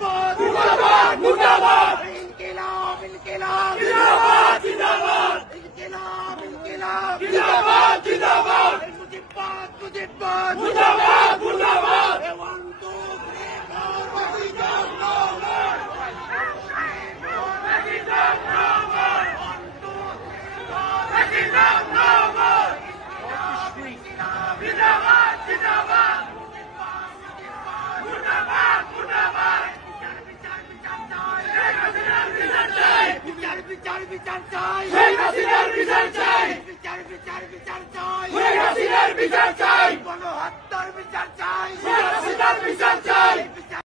মুজিবাদ মুর্দাবাদ মুর্দাবাদ ইনকিলাব ইনকিলাব জিন্দাবাদ জিন্দাবাদ ইনকিলাব ইনকিলাব জিন্দাবাদ জিন্দাবাদ মুজিবাদ মুজিবাদ মুর্দাবাদ মুর্দাবাদ 1 2 3 4 জিন্দাবাদ জিন্দাবাদ মুর্দাবাদ মুর্দাবাদ বিচার চাই শেখ হাসিনার বিচার চাই বিচার চাই শেখ হাসিনার বিচার চাই গণহত্যার বিচার চাই শেখ হাসিনার বিচার চাই